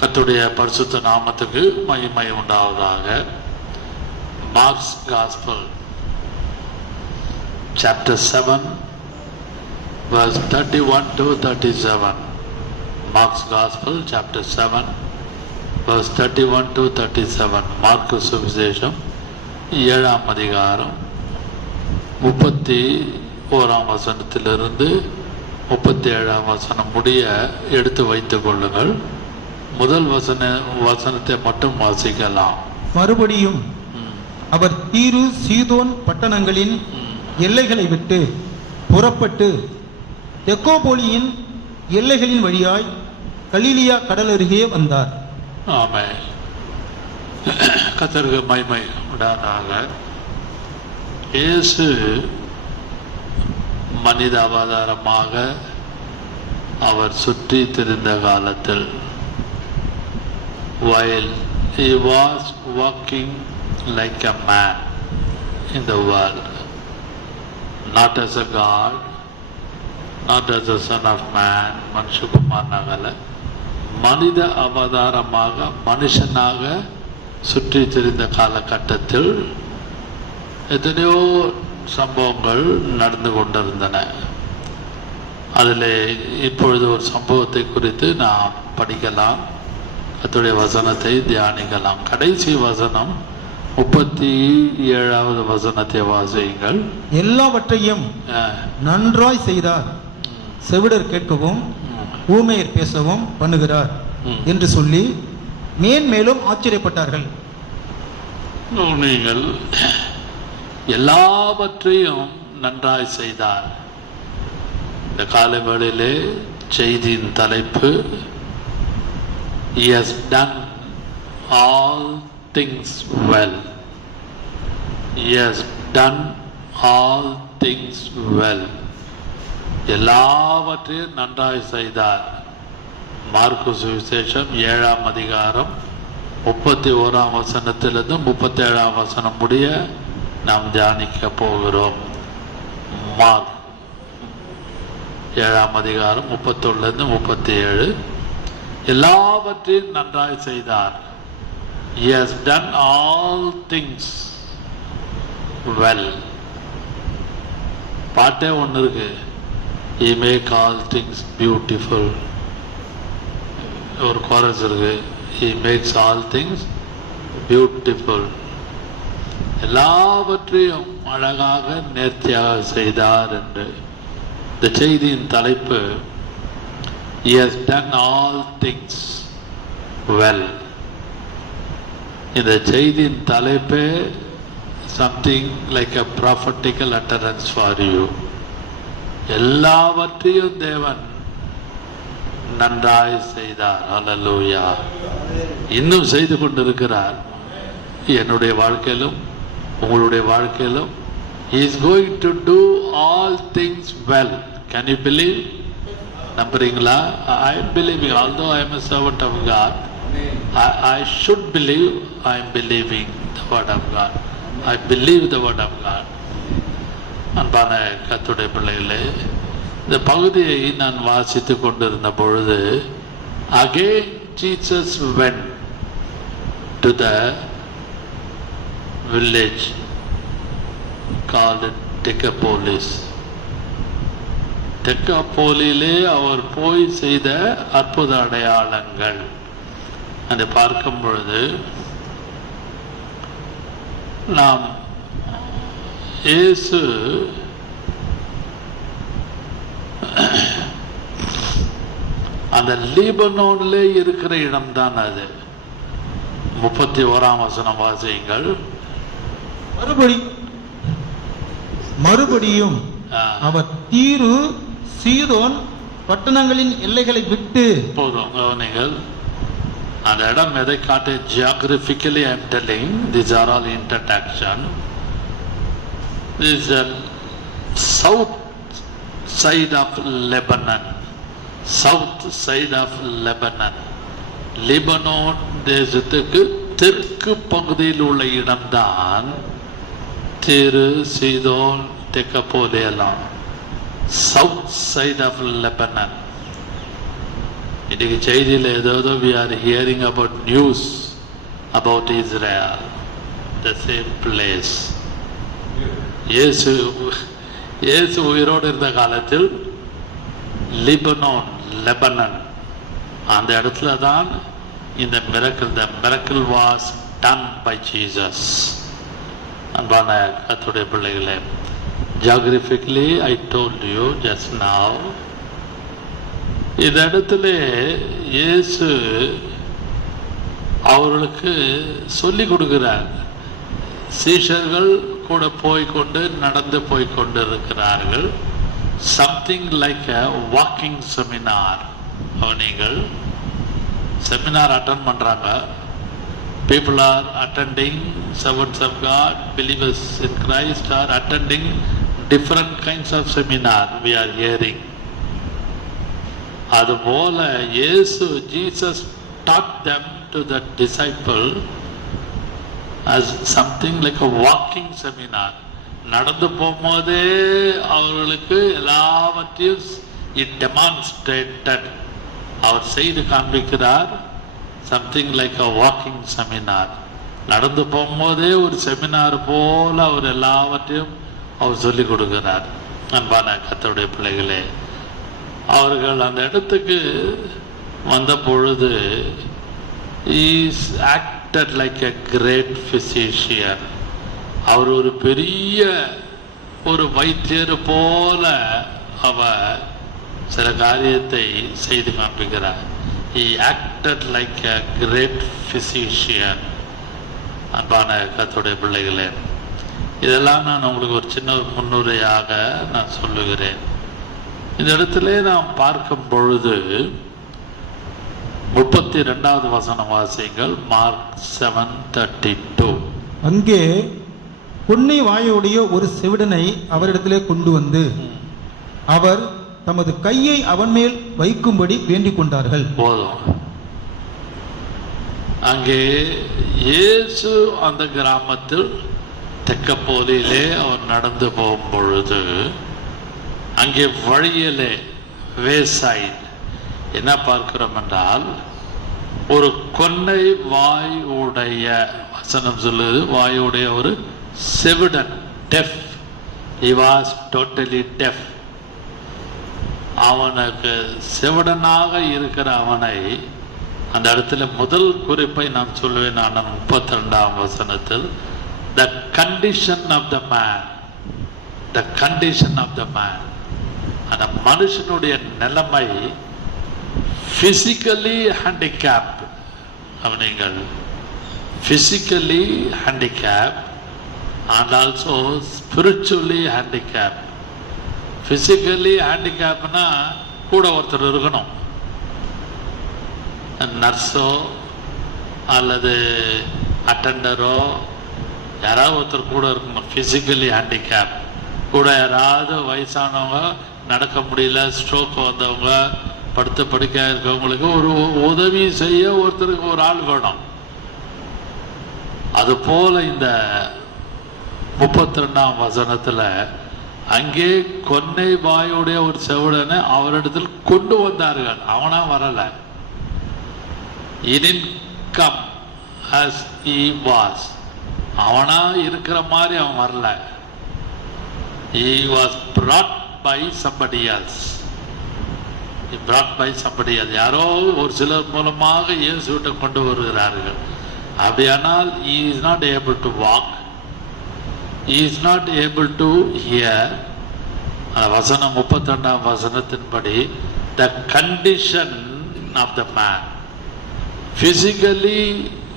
கர்த்தருடைய பரிசுத்த நாமத்துக்கு மகிமை உண்டாவதாக. Mark's gospel chapter 7 verse 31 to 37. Mark's Gospel chapter 7 verse 31 to 37. Mark சுவிசேஷம் 7ஆம் அதிகாரம் 31ஆம் வசனத்திலிருந்து 37ஆம் வசனம் முடிய எடுத்து வைத்துக் கொள்ளுங்கள். முதல் வசனத்தை மட்டும் வாசிக்கலாம். மறுபடியும் அவர் தீரு சீதோன் பட்டணங்களின் எல்லைகளை விட்டு புறப்பட்டு தெக்கோபோலியின் எல்லைகளின் வழியாய் கலிலியா கடல் அருகே வந்தார். ஆமென். கர்த்தருக்கு மகிமை உண்டாவதாக. இயேசு மனித அவதாரமாக அவர் சுற்றி திரிந்த காலத்தில், while he was walking like a man in the world, not as a God, not as a son of man, மனுஷகுமாரனாகல, மனித அவதாரமாக மனுஷனாக சுற்றி திரிந்த காலகட்டத்தில் எத்தனையோ சம்பவங்கள் நடந்து கொண்டிருந்தன. அதில் இப்பொழுது ஒரு சம்பவத்தை குறித்து நாம் படிக்கலாம். கர்த்தருடைய வசனத்தை தியானிக்கலாம். கடைசி வசனம் 37வது வசனத்தை வாசியுங்கள். எல்லாவற்றையும் நன்றாய் செய்தார், செவிடர் கேட்கவும் ஊமையர் பேசவும் பண்ணுகிறார் என்று சொல்லி மேன்மேலும் ஆச்சரியப்பட்டார்கள். நீங்கள் எல்லாவற்றையும் நன்றாய் செய்தார். இந்த காலை வேளையிலே செய்தியின் தலைப்பு, He has done all things well. He has done all things well. எல்லாவற்றையும் நன்றாய் செய்தார். மார்க்கு சுவிசேஷம் 7ஆம் அதிகாரம் 31ஆம் வசனத்திலிருந்து 37ஆம் வசனம் முடிய நாம் தியானிக்க போகிறோம். மார்க் 7ஆம் அதிகாரம் 31லிருந்து 37. எல்லாவற்றையும் நன்றாய் செய்தார். He has done all things well. பாட்டே ஒன்று இருக்கு, He make all things beautiful. ஒரு கோரஸ் இருக்கு, He makes all things beautiful. எல்லாவற்றையும் அழகாக நேர்த்தியாக செய்தார் என்று. இந்த செய்தியின் தலைப்பு, He has done all things well. இந்த செய்தியின் தலைப்பே something like a prophetical utterance for you. எல்லாவற்றையும் தேவன் நன்றாய் செய்தார். ஹல்லேலூயா. இன்னும் செய்து கொண்டிருக்கிறார். என்னுடைய வாழ்க்கையிலும் உங்களுடைய வாழ்க்கையிலும் He is going to do all things well. Can you believe? நம்புறீங்களா? I am believing. Although I am a servant of God, I should believe. I am believing the word of God. I believe the word of God. அன்பான கர்த்தருடைய பிள்ளைகளே, இந்த பகுதியை நான் வாசித்துக் கொண்டிருந்த பொழுது, again Jesus went to the village called Decapolis. தெக்கப்போலிலே அவர் போய் செய்த அற்புத அடையாளங்கள் அதை பார்க்கும் பொழுது, நாம் இயேசு அந்த லீபனோனிலே இருக்கிற இடம்தான் அது. 31ஆம் வசனம் வாசியுங்கள். மறுபடியும் அவர் தீரு சீதோன் பட்டணங்களின் எல்லைகளை விட்டு, போதும் கவனிங்கள். அந்த இடம் எதை காட்டு? Geographically I am telling, these are all intersection. This is the south side of Lebanon. South side of Lebanon. Lebanon தேசத்துக்கு தெற்கு பகுதியில் உள்ள இடம்தான் தீரு சீதோன் தெக்கப்போலி எல்லாம். South side of Lebanon. இன்னைக்கு செய்தியில் ஏதோ we are hearing about news about Israel, the same place. இயேசு உயிரோடு இருந்த காலத்தில் லெபனான் அந்த இடத்துல தான் இந்த miracle was done by Jesus. அன்பான கர்த்தருடைய பிள்ளைகளே, geographically I told you just now, இந்த இடத்துல இயேசு அவர்களுக்கு சொல்லி கொடுக்கிறார். சீஷர்கள் கூட போய்கொண்டு நடந்து போய்கொண்டு இருக்கிறார்கள். Something like a walking seminar. நீங்கள் செமினார் அட்டெண்ட் பண்றாங்க. People are attending, servants of God, believers in Christ are attending different kinds of seminar we are hearing. அதுபோல Jesus taught them to the disciple as something like a walking seminar. நடந்து போகும்போதே அவர்களுக்கு எல்லாவற்றையும் it demonstrated. அவர் செய்து காண்பிக்கிறார். something like a walking seminar. நடந்து போகும்போதே ஒரு செமினார் போல அவர் எல்லாவற்றையும் அவர் சொல்லிக் கொடுக்கிறார். அன்பான கர்த்தருடைய பிள்ளைகளே, அவர்கள் அந்த இடத்துக்கு வந்த பொழுது is acted like a great physician. அவர் ஒரு பெரிய ஒரு வைத்தியர் போல அவர் சில காரியத்தை செய்து காண்பிக்கிறார். He acted like a great physician. அன்பான கர்த்தருடைய பிள்ளைகளே, இதெல்லாம் நான் உங்களுக்கு ஒரு சின்ன முன்னுரையாக நான் சொல்லுகிறேன். இந்த இடத்துல நாம் பார்க்கும் பொழுது 32வது வசனம் வாசியுங்கள். மார்க் 7:32. அங்கே பொன்னை வாயுடைய ஒரு செவிடனை அவரிடத்திலே கொண்டு வந்து அவர் தமது கையை அவன் மேல் வைக்கும்படி வேண்டிக் கொண்டார்கள். போதும். அங்கே இயேசு அந்த கிராமத்தில் தெக்கப்போலிலே அவர் நடந்து போகும் பொழுது அங்கே வழியிலே வேசைட் என்ன பார்க்கிறோம் என்றால், ஒரு கொன்னை வாய் உடைய, வசனம் சொல்லுது, வாயுடைய ஒரு செவிடன், def. he was totally deaf. அவனுக்கு செவிடனாக இருக்கிற அவனை அந்த இடத்துல முதல் குறிப்பை நான் சொல்லுவேன். நான் 32ஆம் வசனத்தில் the condition of the man, the condition of the man, அந்த மனுஷனுடைய நிலைமை physically handicapped. அவர்கள் physically handicapped and also spiritually handicapped. physically handicappedனா கூட ஒருத்தர் இருக்கணும், நர்ஸோ அல்லது அட்டெண்டரோ யாராவது ஒருத்தர் கூட இருக்கணும். physically handicapped கூட யாராவது வயசானவங்க, நடக்க முடியல, ஸ்ட்ரோக் வந்தவங்க, படுத்த படுக்கையாக இருக்கவங்களுக்கு ஒரு உதவி செய்ய ஒருத்தருக்கு ஒரு ஆள் வேணும். அது போல இந்த 32ஆம் வசனத்துல அங்கே கொன்னை வாயுடைய ஒரு செவிடனை அவரிடத்தில் கொண்டு வந்தார்கள். அவனா வரல. come as he was. அவனா இருக்கிற மாதிரி அவன் வரல. he was brought by somebody else. he brought by somebody else. யாரோ ஒரு சிலர் மூலமாக இயேசுவிட்ட கொண்டு வருகிறார்கள். அப்படியானால் he is not able to walk, he is not able to hear. வசனம் 32ஆம் வசனத்தின்படி the condition of the man, physically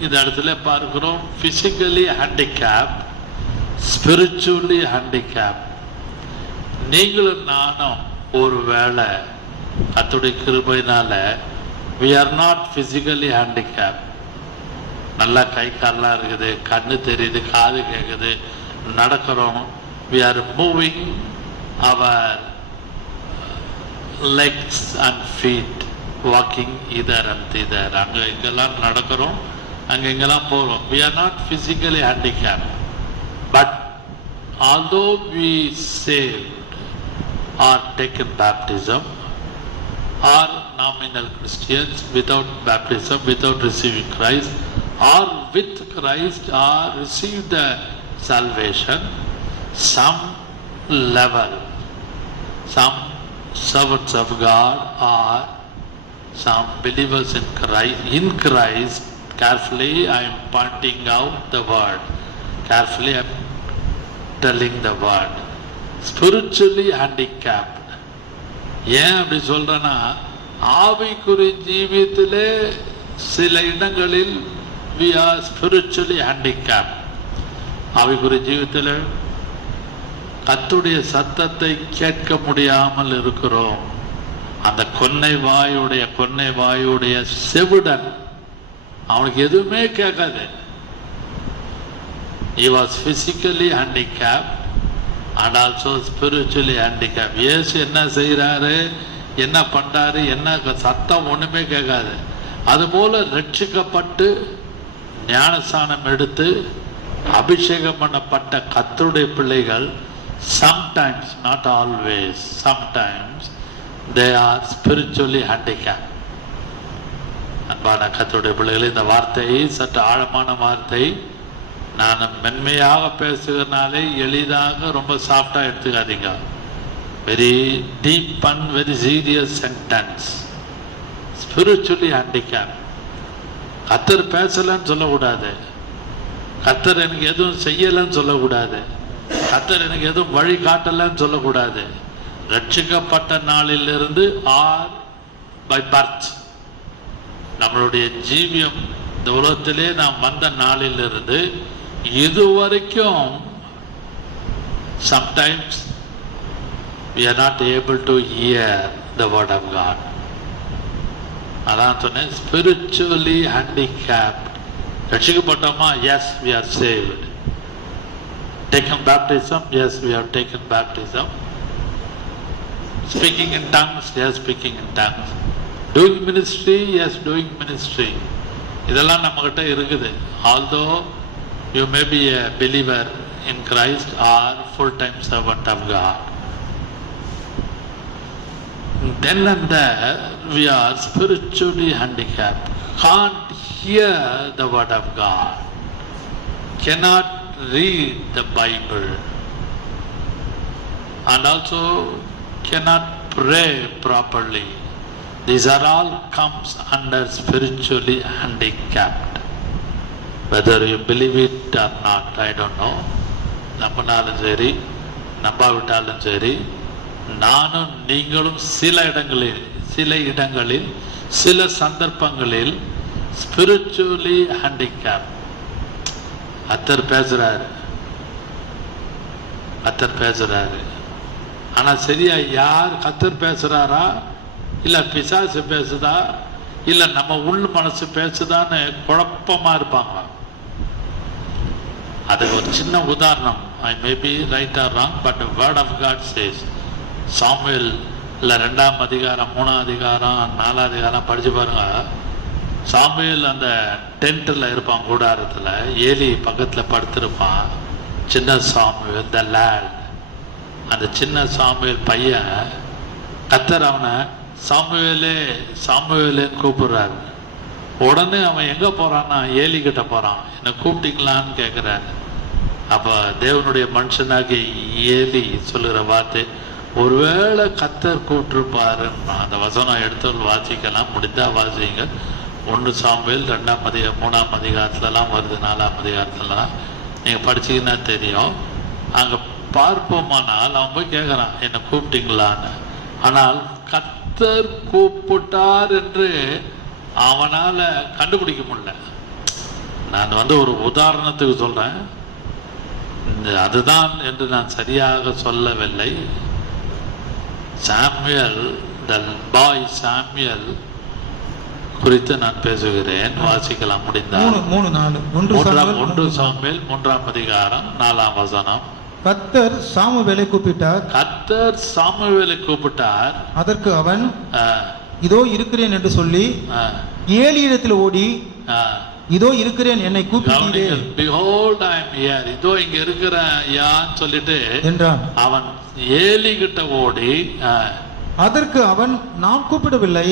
இந்த இடத்துல பார்க்கிறோம், physically handicapped, spiritually handicapped. நீங்களும் நானும் ஒரு வேளை கர்த்தருடைய கிருபையினால we are not physically handicapped. நல்லா கை கால்லாம் இருக்குது, கண்ணு தெரியுது, காது கேட்குது, நடக்கிறோம். we are moving our legs and feet, walking either and thither. அங்க இங்கெல்லாம் நடக்கிறோம், அங்க இங்கெல்லாம் போறோம். we are not physically handicapped, but although we saved or taken baptism, or nominal Christians without baptism, without receiving Christ, or with Christ, or receive the salvation, some level, some servants of God or some believers in Christ, carefully I am pointing out the word, carefully I am telling the word, spiritually handicapped. ஏன் அப்படி சொல்றேன்னா, ஆவிக்குரிய ஜீவியத்திலே சில இடங்களில் we are spiritually handicapped. ஆவிக்குரிய ஜீவியத்தில் கர்த்தருடைய சத்தத்தை கேட்க முடியாமல் இருக்கிறோம். அந்த கொன்னை வாயுடைய செவிடன், அவனுக்கு எதுவுமே கேட்காது. He was physically handicapped and also spiritually handicapped. இயேசு என்ன செய்கிறாரு, என்ன பண்றாரு, என்ன சத்தம் ஒண்ணுமே கேட்காது. அதுபோல ரட்சிக்கப்பட்டு ஞானஸ்நானம் எடுத்து அபிஷேகம் பண்ணப்பட்ட கர்த்தருடைய பிள்ளைகள் sometimes, not always, sometimes they are spiritually handicapped. அன்பான கர்த்தருடைய பிள்ளைகளே, இந்த வார்த்தை சற்று ஆழமான வார்த்தை. நான் மென்மையாக பேசுகிறனாலே எளிதாக ரொம்ப சாஃப்டா எடுத்துக்காதீங்க. Very deep and very serious sentence. Spiritually handicap. கர்த்தர் பேசலன்னு சொல்லக்கூடாது, கர்த்தர் எனக்கு எதுவும் செய்யலன்னு சொல்லக்கூடாது, கர்த்தர் எனக்கு எதுவும் வழி காட்டலன்னு சொல்லக்கூடாது. ரட்சிக்கப்பட்ட நாளிலிருந்து ஆர் பை பர்த், நம்மளுடைய ஜீவியம் இந்த உலகத்திலே நாம் வந்த நாளிலிருந்து இதுவரைக்கும் sometimes we are not able to hear the word of God. அதான் சொன்னேன், spiritually handicapped. ரட்சிக்கப்பட்டோமா? Yes, we are saved. Taken baptism? Yes, we have taken baptism. Speaking in tongues? Yes, speaking in tongues. Doing ministry? Yes, doing ministry. இதெல்லாம் நம்மகிட்ட இருக்குது. Although you may be a believer in Christ or full-time servant of God, then and there we are spiritually handicapped. Can't hear the word of God, cannot read the Bible, and also cannot pray properly. These are all comes under spiritually handicapped. Whether you believe it or not, I don't know. நம்பினாலும் சரி நம்பாவிட்டாலும் சரி, நானும் நீங்களும் சில இடங்களில் சில சந்தர்ப்பங்களில் spiritually handicap. கர்த்தர் பேசுறாரு, ஆனா சரியா யார் கர்த்தர் பேசுறாரா, இல்ல பிசாசு பேசுதா, இல்ல நம்ம உள் மனசு பேசுதான்னு குழப்பமா இருப்பாங்க. அதுக்கு ஒரு சின்ன உதாரணம், I may be right or wrong, but word of God says, Samuel 2ஆம் அதிகாரம் 3ஆம் அதிகாரம் 4ஆம் அதிகாரம் படிச்சு பாருங்க. சாமுவேல் அந்த டென்ட்ல இருப்பான், கூடாரத்துல, ஏலி பக்கத்துல படுத்திருப்பான். சின்ன சாமுவேல் த லேட், அந்த சின்ன சாமுவேல் பையன், கர்த்தர் அவனை சாமுவேலே கூப்பிடுறாரு. உடனே அவன் எங்க போறான்னா ஏலி கிட்ட போறான். என்ன கூப்பிட்டீங்களான்னு கேட்கிறாரு. அப்ப தேவனுடைய மனுஷனாகி ஏலி சொல்லுற வார்த்தை, ஒருவேளை கர்த்தர் கூப்பிட்டுருப்பாருன்னா, அந்த வசனம் எடுத்து வாசிக்கலாம், முடிந்தா வாசிங்க. 1 சாமுவேல் 2ஆம் அதிகாரம் 3ஆம் அதிகாரத்துலலாம் வருது, 4ஆம் அதிகாரத்துலலாம் நீங்க படிச்சீங்கன்னா தெரியும். அங்க பார்ப்போமானால் அவன் போய் கேட்கறான், என்ன கூப்பிட்டீங்களான்னு. ஆனால் கர்த்தர் கூப்பிட்டார் என்று அவனால கண்டுபிடிக்க முடியல. நான் ஒரு உதாரணத்துக்கு சொல்றேன், அதுதான் என்று நான் சரியாக சொல்லவில்லை. சாமுவேல், த பாய் சாமுவேல் குறித்து நான் பேசுகிறேன். வாசிக்கலாம் முடிந்தால் 1 சாமுவேல் 3ஆம் அதிகாரம் 4ஆம் வசனம். கர்த்தர் சாமுவேலை கூப்பிட்டார். அதற்கு அவன் இதோ இருக்கிறேன் என்று சொல்லி ஏலியிடத்தில் ஓடி, இதோ இருக்கிறேன், என்னை கூப்பிட்டீரே. Behold, I am here. இதோ இங்க இருக்கிறேன் யான்னு சொல்லிட்டு என்றான். அவன் ஏலி கிட்ட ஓடி, அதற்கு அவன், நான் கூப்பிடவில்லை.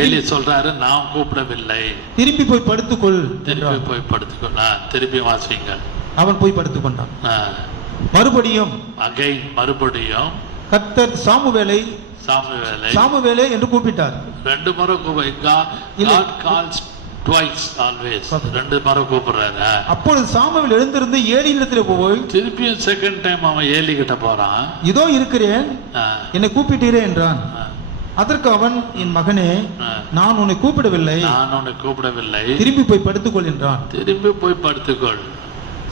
ஏலி சொல்றாரு, நான் கூப்பிடவில்லை, திரும்பி போய் படுத்துக்கொள் திருப்பி என்றான். போய் படுத்துக்கொள்ள. திருப்பி வாசிங்க. அவன் போய் படுத்துக்கொண்டான். மறுபடியும் மறுபடியும் கர்த்தர் சாமுவேலை சாமுவேலே என்று கூப்பிட்டார். 2 முறை God calls twice always. 2 முறை கூப்பிடுறாரு. அப்பொழுது சாமுவேல் எழுந்திருந்து ஏலியிடத்தில் போய் திருப்பியும் செகண்ட் டைம் அவன் ஏலி கிட்ட போறான். இதோ இருக்கிறேன், என்னை கூப்பிட்டீரே என்றான். அதற்கு அவன், என் மகனே, நான் உன்னை கூப்பிடவில்லை, திரும்பி போய் படுத்துக்கொள் என்றான். திரும்பி போய் படுத்துக்கொள்.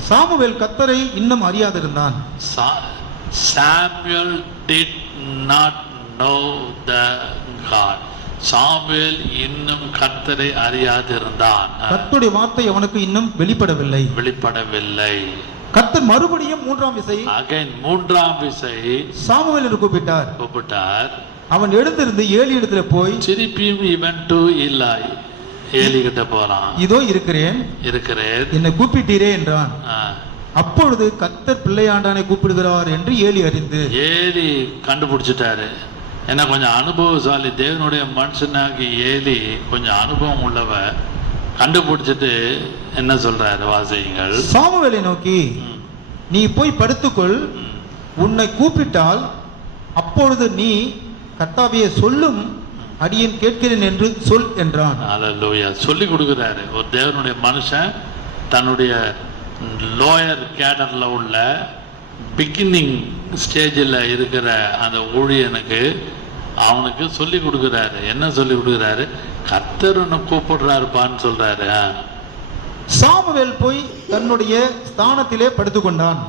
சாமுவேல் கர்த்தரை இன்னும் அறியாதிருந்தான். Samuel did not know the God. Samuel இன்னும் கர்த்தரை அறியாதிருந்தான். கர்த்தருடைய வார்த்தை அவனுக்கு இன்னும் வெளிப்படவில்லை. கர்த்தர் மறுபடியும் மூன்றாம் விசை சாமுவேல் என்று கூப்பிட்டார். அவன் எழுந்திருந்து ஏலி இடத்துல போய் திருப்பியும் இவன் டு இல்லாய் ஏலி கிட்ட போறான். இதோ இருக்கிறேன், என்னை கூப்பிட்டீரே என்றான். அப்பொழுது கர்த்தர் பிள்ளையாண்டானை கூப்பிடுகிறார் என்று ஏலி கண்டுபிடிச்சிட்டாரு. ஏன்னா கொஞ்சம் அனுபவசாலி, தேவனுடைய மனுஷனாகி ஏலி கொஞ்சம் அனுபவம் உள்ளவ. கண்டுபிடிச்சிட்டு என்ன சொல்றாரு வாசியுங்கள். சாமுவேலை நோக்கி, நீ போய் படுத்துக்கொள், உன்னை கூப்பிட்டால் அப்பொழுது நீ கர்த்தாவே சொல்லும், அடியேன் கேட்கிறேன் என்று சொல் என்றான். அல்லேலூயா. சொல்லி கொடுக்கிறாரு. ஒரு தேவனுடைய மனுஷன் தன்னுடைய லோயர் கேடர்ல உள்ள பிகினிங் ஸ்டேஜில் இருக்கிற அந்த ஊழியனுக்கு அவனுக்கு சொல்லி கொடுக்கிறாரு. என்ன சொல்லி கொடுக்கிறாரு? கர்த்தர் உன்னை கூப்பிடுறாருப்பான்னு சொல்றாரு. சாமுவேல் போய் தன்னுடைய ஸ்தானத்திலே படுத்துக்கொண்டான்.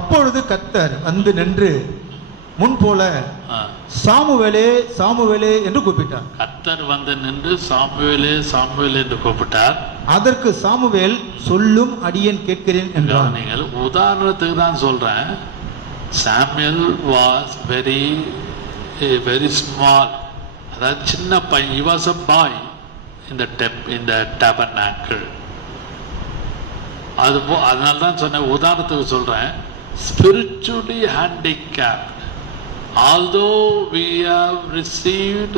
அப்பொழுது கர்த்தர் வந்து நின்று முன் போல சாமுவேலே சாமுவேலே என்று கூப்பிட்டார். கர்த்தர் வந்து நின்று சாமுவேலே சாமுவேலே என்று கூப்பிட்டார். அதற்கு சாமுவேல், சொல்லும், அடியேன் கேட்கிறேன் என்றான். நீங்கள் உதாரணத்துக்கு தான் சொல்றேன். Samuel was very very small, அதாவது சின்ன பையன். he was a boy in the tabernacle. அதனால தான் சொன்னேன், உதாரணத்துக்கு சொல்றேன். spiritually handicapped. Although we have received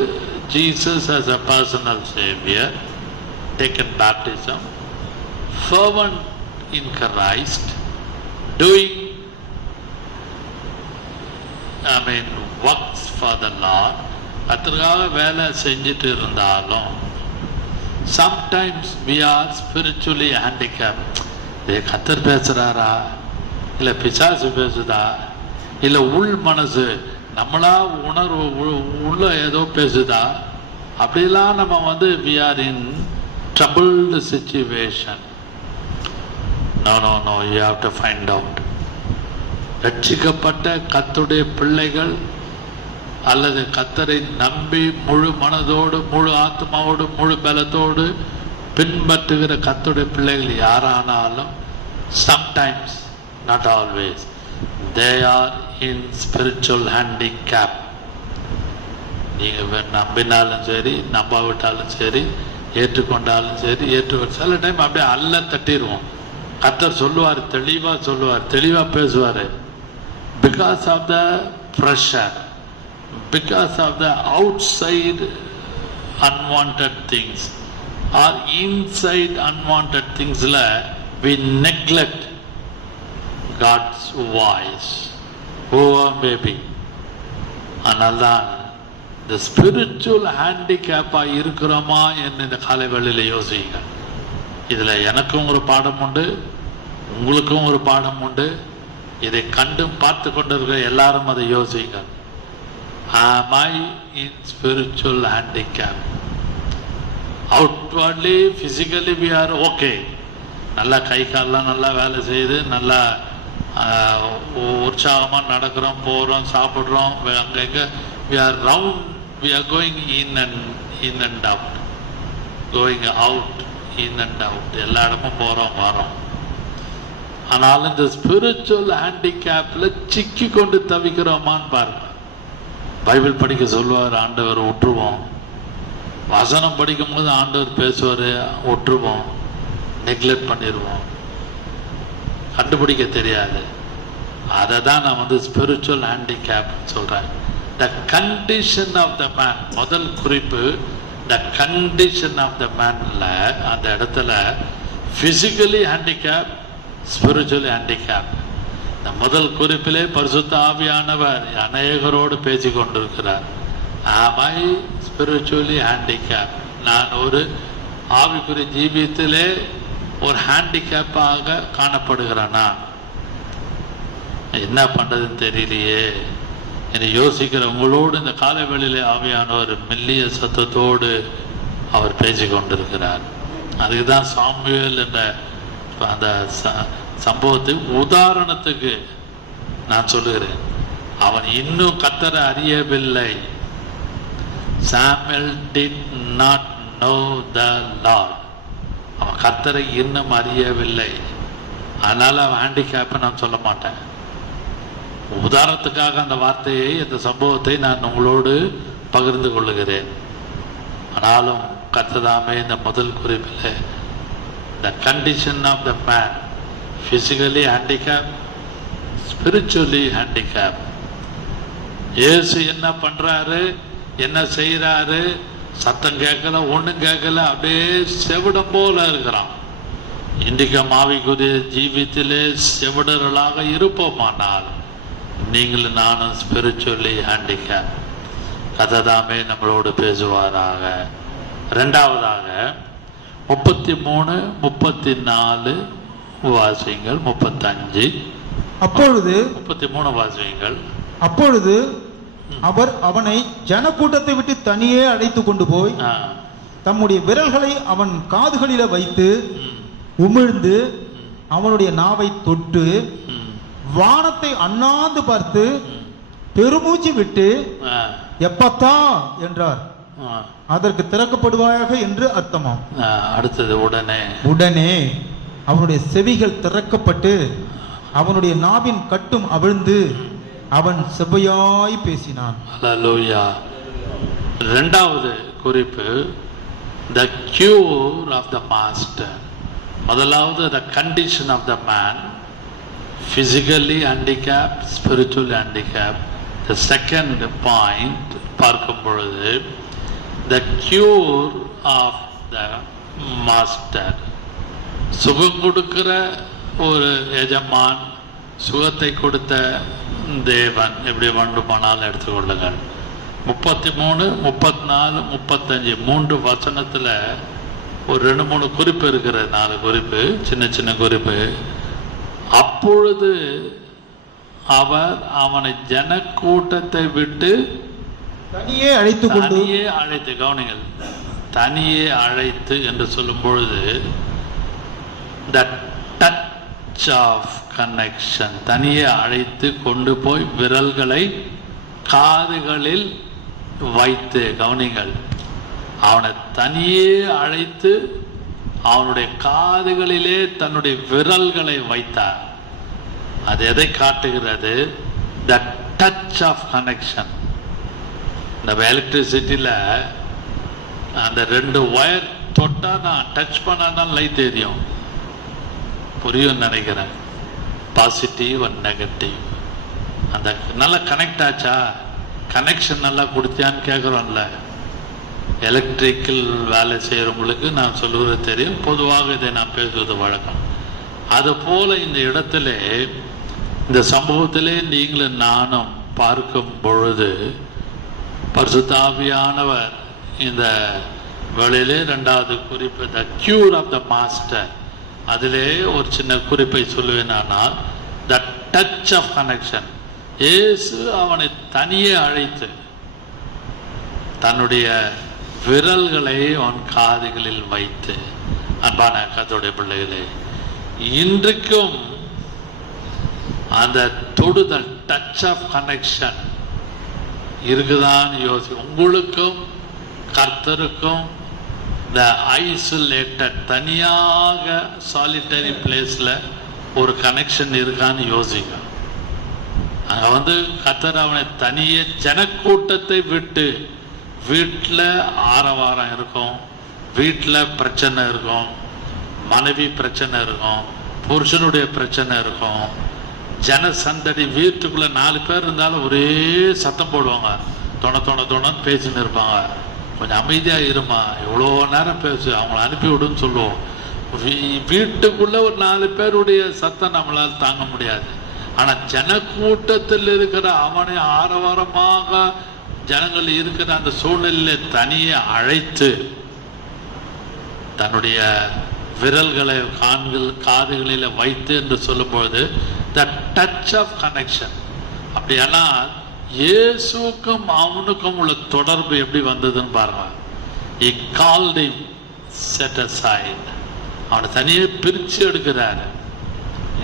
Jesus as a personal Savior, taken baptism, fervent in Christ, doing works for the Lord, அதற்காக வேலை செஞ்சுட்டு இருந்தாலும் sometimes we are spiritually handicapped. கர்த்தர் பேசுறாரா, இல்ல பிசாசு பேசுதா, இல்ல உள் மனசு நம்மளா உணர்வு உள்ள ஏதோ பேசுதா, அப்படிலாம் நம்ம we are in troubled situation. No, you have to find out. ரட்சிக்கப்பட்ட கர்த்தருடைய பிள்ளைகள் அல்லது கர்த்தரை நம்பி முழு மனதோடு முழு ஆத்மாவோடு முழு பலத்தோடு பின்பற்றுகிற கர்த்தருடைய பிள்ளைகள் யாரானாலும் sometimes, not always, they are in spiritual handicap. நீங்க நம்பினாலும் சரி நம்பாவிட்டாலும் சரி ஏற்றுக்கொண்டாலும் சரி சில டைம் அப்படியே அல்ல தட்டிடுவோம். கர்த்தர் சொல்லுவார், தெளிவா பேசுவார். Because of the pressure, because of the outside unwanted things or inside unwanted திங்ஸ்ல we neglect God's voice, whoever may be. அதனால்தான் இந்த ஸ்பிரிச்சுவல் ஹேண்டிகேப்பா இருக்கிறோமா என்ன இந்த காலை வேளையில யோசிங்க. இதுல எனக்கும் ஒரு பாடம் உண்டு, உங்களுக்கும் ஒரு பாடம் உண்டு. இதை கண்டும் பார்த்து கொண்டிருக்கிற எல்லாரும் அதை யோசிங்க. Am I in spiritual handicap? Outwardly, physically we are okay. நல்லா கை காலெலாம் நல்லா வேலை செய்யுது, நல்லா உற்சாகமாக நடக்கிறோம், போகிறோம், சாப்பிட்றோம். அங்கங்கே we are going in and out, going out, in and out. எல்லா இடமும் போகிறோம் வரோம். ஆனாலும் இந்த ஸ்பிரிச்சுவல் ஹேண்டிகேப்பில் சிக்கி கொண்டு தவிக்கிறோமான்னு பாருங்க. பைபிள் படிக்க சொல்லுவார், ஆண்டவர் விட்டுருவோம். வசனம் படிக்கும் போது ஆண்டவர் பேசுவார், விட்டுருவோம், நெக்லெக்ட் பண்ணிடுவோம், கண்டுபிடிக்க தெரியாது. அதை தான் நான் ஸ்பிரிச்சுவல் ஹேண்டிகேப் சொல்கிறேன். the condition of the man. முதல் குறிப்பு the condition of the manல அந்த இடத்துல physically handicapped, spiritually handicapped. இந்த முதல் குறிப்பிலே பரிசுத்த ஆவியானவர் அநேகரோடு பேசி கொண்டிருக்கிறார். Am I spiritually handicapped? நான் ஒரு ஆவிக்குரிய ஜீவியத்திலே ஒரு ஹேண்டிகேப்பாக காணப்படுகிறேனா? என்ன பண்றதுன்னு தெரியலையே என்று யோசிக்கிற உங்களோடு இந்த காலை வேளையிலே ஆவியானவர் மெல்லிய சத்தத்தோடு அவர் பேசி கொண்டிருக்கிறார். அதுக்கு தான் சாமுவேல் என்ற அந்த சம்பவத்தை உதாரணத்துக்கு நான் சொல்லுகிறேன். அவன் இன்னும் கர்த்தரை அறியவில்லை. Samuel did not know the Lord. அவன் கர்த்தரை இன்னும் அறியவில்லை. அதனால அவன் ஹேண்டிகேப்பை நான் சொல்ல மாட்டேன். உதாரணத்துக்காக அந்த வார்த்தையை, இந்த சம்பவத்தை நான் உங்களோடு பகிர்ந்து கொள்ளுகிறேன். ஆனாலும் கர்த்ததாமே இந்த முதல் குறிப்பில் the condition of the man, physically handicapped, spiritually handicapped. இயேசு என்ன பண்றாரு, என்ன செய்யறாரு, சத்தம் கேட்கல, ஒண்ணும் கேட்கல, அப்படியே செவிடம் போல இருக்கிறான். இன்றைக்கு ஆவிக்குரிய ஜீவித்திலே செவிடர்களாக இருப்போமானால் நீங்களும் நானும் ஸ்பிரிச்சுவலி ஹேண்டிகேப். கதைதாமே நம்மளோடு பேசுவாராக. இரண்டாவதாக 33, 34 வாசியங்கள், 35. அப்பொழுது 33 வாசியங்கள். அப்பொழுது அவர் அவனை ஜனக்கூட்டத்தை விட்டு தனியே அழைத்து கொண்டு போய் தம்முடைய விரல்களை அவன் காதுகளில வைத்து உமிழ்ந்து அவனுடைய நாவை தொட்டு வானத்தை அண்ணாந்து பார்த்து பெருமூச்சு விட்டு எப்பத்தா என்றார். அதற்கு திறக்கப்படுவாயாக என்று அர்த்தமாம். அடுத்தது உடனே அவனுடைய செவிகள் திறக்கப்பட்டு அவனுடைய நாவின் கட்டும் அவிழ்ந்து அவன் செவ்வையாய் பேசினான். ஹல்லேலூயா. இரண்டாவது குறிப்பு the cure of the master. முதலாவது the condition of the man, physically handicapped, spiritually handicapped. The second point பார்க்கும் பொழுது the cure of the master. சுகம் கொடுக்கிற ஒரு எஜமான், சுகத்தை கொடுத்த தேவன், எப்படி வேண்டுமானாலும் எடுத்துக்கொள்ளுங்கள். 33, 34, 35 3 வசனத்துல ஒரு 2-3 குறிப்பு இருக்கிற, 4 குறிப்பு, சின்ன சின்ன குறிப்பு. அப்பொழுது அவர் அவனை ஜனக்கூட்டத்தை விட்டு தனியே அழைத்து கவனிங்கள், தனியே அழைத்து என்று சொல்லும் பொழுது the touch of connection, தனியே அழைத்து கொண்டு போய் விரல்களை காதுகளில் வைத்து, கவனிங்கள், அவனை தனியே அழைத்து அவனுடைய காதுகளிலே தன்னுடைய விரல்களை வைத்தார். அது எதை காட்டுகிறது? the touch of connection. இந்த எலக்ட்ரிசிட்டியில அந்த 2 ஒயர் தொட்டா நான் டச் பண்ணாதான் லைட் எரியும். புரியும் நினைக்கிறேன். Positive and negative. அந்த நல்லா கனெக்ட் ஆச்சா, கனெக்ஷன் நல்லா கொடுத்தியான்னு கேட்குறோம்ல. எலக்ட்ரிக்கல் வேலை செய்கிறவங்களுக்கு நான் சொல்லுவது தெரியும், பொதுவாக இதை நான் பேசுவது வழக்கம். அதுபோல இந்த இடத்துல, இந்த சம்பவத்திலே நீங்களும் நானும் பார்க்கும் பொழுது பரிசுத்த ஆவியானவர் இந்த வேளையிலே இரண்டாவது குறிப்பு the cure of the master. அதிலே ஒரு சின்ன குறிப்பை சொல்லுவேனானால் the touch of connection. இயேசு அவனை தனியே அழைத்து தன்னுடைய விரல்களை அவன் காதுகளில் வைத்து. அன்பான கர்த்தருடைய பிள்ளைகளே, இன்றைக்கும் அந்த தொடுதல், டச் ஆஃப் கனெக்ஷன் இருக்குதான் யோசி. உங்களுக்கும் கர்த்தருக்கும் இந்த ஐசோலேட்டட், தனியாக சாலிட்டரி பிளேஸ்ல ஒரு கனெக்ஷன் இருக்கான்னு யோசிங்க. அங்க கர்த்தர் அவனை தனியே ஜனக்கூட்டத்தை விட்டு, வீட்டில் ஆரவாரம் இருக்கும், வீட்டில் பிரச்சனை இருக்கும், மனைவி பிரச்சனை இருக்கும், புருஷனுடைய பிரச்சனை இருக்கும், ஜனசந்தடி வீட்டுக்குள்ள 4 பேர் இருந்தாலும் ஒரே சத்தம் போடுவாங்க, தொணன்னு பேசின்னு இருப்பாங்க. கொஞ்சம் அமைதியா இருமா, எவ்வளோ நேரம் பேசு, அவங்கள அனுப்பி விடுன்னு சொல்லுவோம். வீட்டுக்குள்ள ஒரு 4 பேருடைய சத்தம் நம்மளால் தாங்க முடியாது. ஆனா ஜனக்கூட்டத்தில் இருக்கிற அவனை ஆரவாரமாக ஜனங்கள் இருக்கிற அந்த சூழ்நிலையில தனியே அழைத்து தன்னுடைய விரல்களை காதுகளில வைத்து என்று சொல்லும்போது the touch of connection. அப்படியானா இயேசுக்கும் அவனுக்கும் உள்ள தொடர்பு எப்படி வந்ததுன்னு பாருங்க. He called him, set aside. அவனை தனியே பிரிச்சு எடுக்கிறார்.